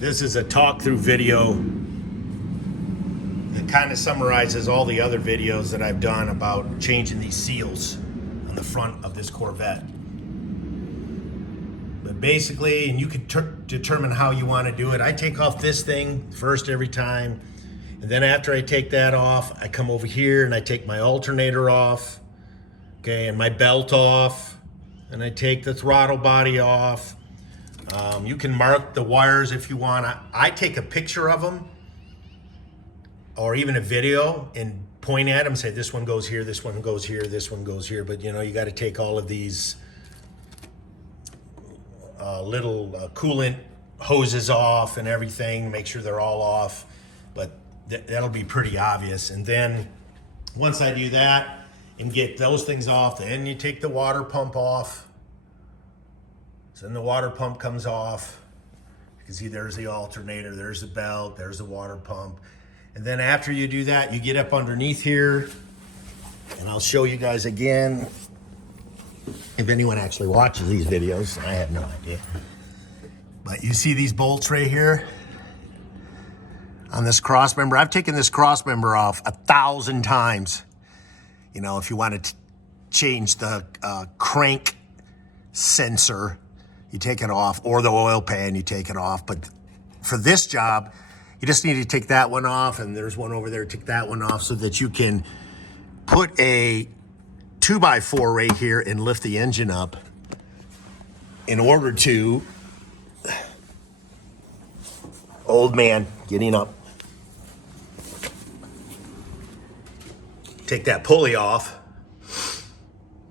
This is a talk-through video that kind of summarizes all the other videos that I've done about changing these seals on the front of this Corvette. But basically, and you can determine how you want to do it. I take off this thing first every time, and then after I take that off, I come over here and I take my alternator off, okay, and my belt off, and I take the throttle body off. You can mark the wires if you want. I take a picture of them or even a video and point at them, say this one goes here, this one goes here, this one goes here. But you know, you got to take all of these little coolant hoses off and everything, make sure they're all off. But that'll be pretty obvious. And then once I do that and get those things off, then you take the water pump off. So then the water pump comes off. You can see there's the alternator, there's the belt, there's the water pump. And then after you do that, you get up underneath here, and I'll show you guys again. If anyone actually watches these videos, I have no idea. But you see these bolts right here on this cross member. I've taken this cross member off 1,000 times. You know, if you want to change the crank sensor, you take it off, or the oil pan, you take it off. But for this job, you just need to take that one off, and there's one over there, take that one off so that you can put a 2x4 right here and lift the engine up in order to, old man getting up, take that pulley off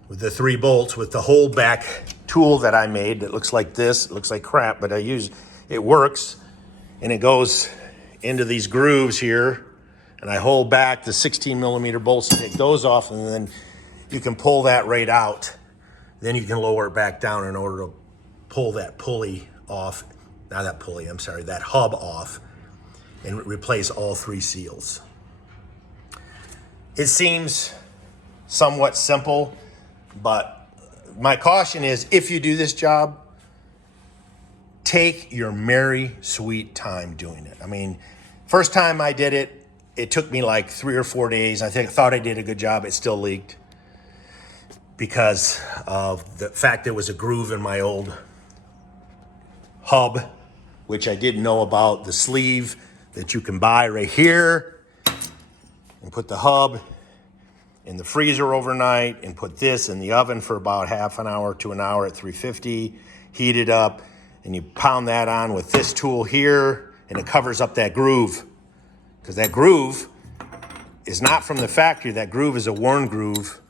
with the 3 bolts with the whole back tool that I made that looks like this. It looks like crap, but it works, and it goes into these grooves here, and I hold back the 16mm bolts to take those off, and then you can pull that right out. Then you can lower it back down in order to pull that pulley off, not that pulley, I'm sorry, that hub off, and replace all 3 seals. It seems somewhat simple, but my caution is, if you do this job, take your merry sweet time doing it. I mean, first time I did it, it took me like 3 or 4 days. I thought I did a good job. It still leaked because of the fact there was a groove in my old hub, which I didn't know about. The sleeve that you can buy right here, and put the hub in the freezer overnight, and put this in the oven for about half an hour to an hour at 350, heat it up, and you pound that on with this tool here, and it covers up that groove. Because that groove is not from the factory. That groove is a worn groove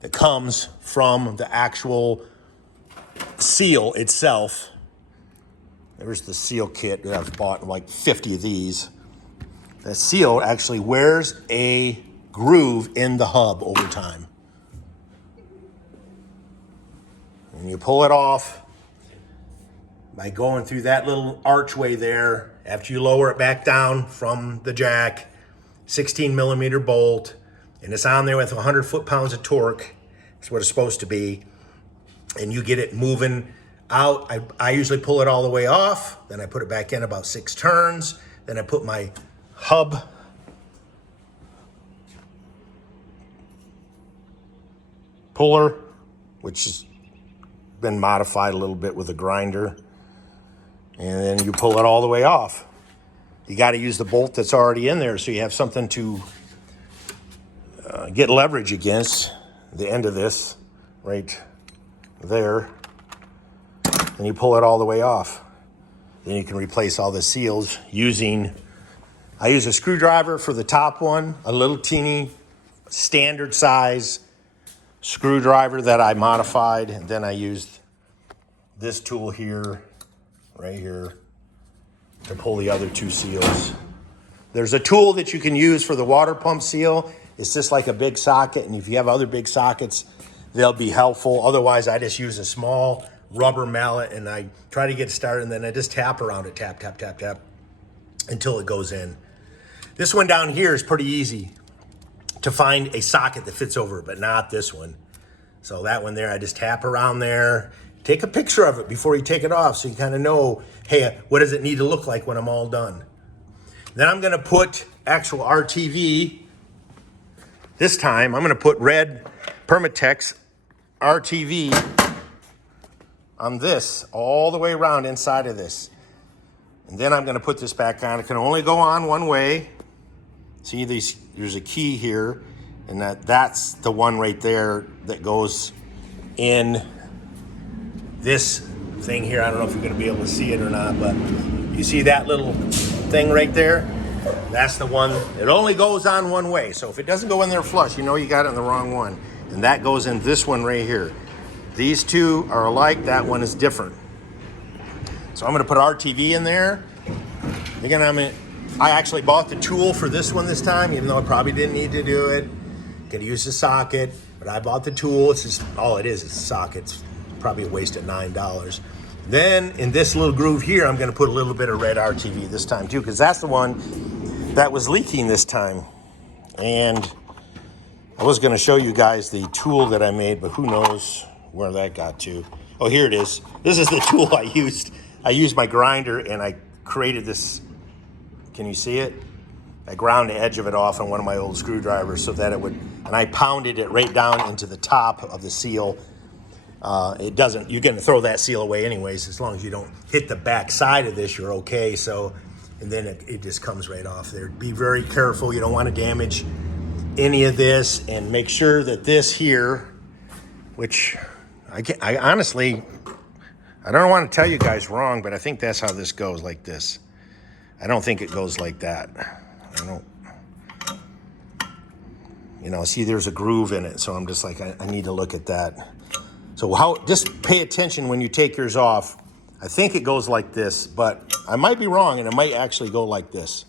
that comes from the actual seal itself. There's the seal kit that I've bought, like 50 of these. That seal actually wears a groove in the hub over time. And you pull it off by going through that little archway there. After you lower it back down from the jack, 16mm bolt, and it's on there with 100 foot-pounds of torque. That's what it's supposed to be. And you get it moving out. I usually pull it all the way off, then I put it back in about 6 turns, then I put my hub puller, which has been modified a little bit with a grinder, and then you pull it all the way off. You got to use the bolt that's already in there so you have something to get leverage against the end of this right there. And you pull it all the way off. Then you can replace all the seals I use a screwdriver for the top one, a little teeny standard size screwdriver that I modified, and then I used this tool here, right here, to pull the other 2 seals. There's a tool that you can use for the water pump seal. It's just like a big socket, and if you have other big sockets, they'll be helpful. Otherwise, I just use a small rubber mallet, and I try to get it started, and then I just tap around it, tap, tap, tap, tap, until it goes in. This one down here is pretty easy to find a socket that fits over it, but not this one. So that one there, I just tap around there, take a picture of it before you take it off so you kind of know, hey, what does it need to look like when I'm all done? Then I'm gonna put actual RTV. This time I'm gonna put red Permatex RTV on this all the way around inside of this. And then I'm gonna put this back on. It can only go on one way. See, there's a key here, and that's the one right there that goes in this thing here. I don't know if you're gonna be able to see it or not, but you see that little thing right there? That's the one. It only goes on one way. So if it doesn't go in there flush, you know you got it in the wrong one. And that goes in this one right here. These two are alike, that one is different. So I'm gonna put RTV in there. Again, I actually bought the tool for this one this time, even though I probably didn't need to do it. Could use the socket, but I bought the tool. It's just, all it is a socket. It's probably a waste of $9. Then in this little groove here, I'm gonna put a little bit of red RTV this time too, because that's the one that was leaking this time. And I was gonna show you guys the tool that I made, but who knows where that got to. Oh, here it is. This is the tool I used. I used my grinder and I created this, can you see it? I ground the edge of it off on one of my old screwdrivers so that it would, and I pounded it right down into the top of the seal. It doesn't, you're gonna throw that seal away anyways, as long as you don't hit the back side of this, you're okay. So, and then it just comes right off there. Be very careful, you don't wanna damage any of this, and make sure that this here, which I honestly, I don't want to tell you guys wrong, but I think that's how this goes, like this. I don't think it goes like that. I don't, you know, see there's a groove in it, so I'm just like, I need to look at that. So just pay attention when you take yours off. I think it goes like this, but I might be wrong, and it might actually go like this.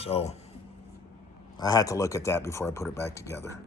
So I had to look at that before I put it back together.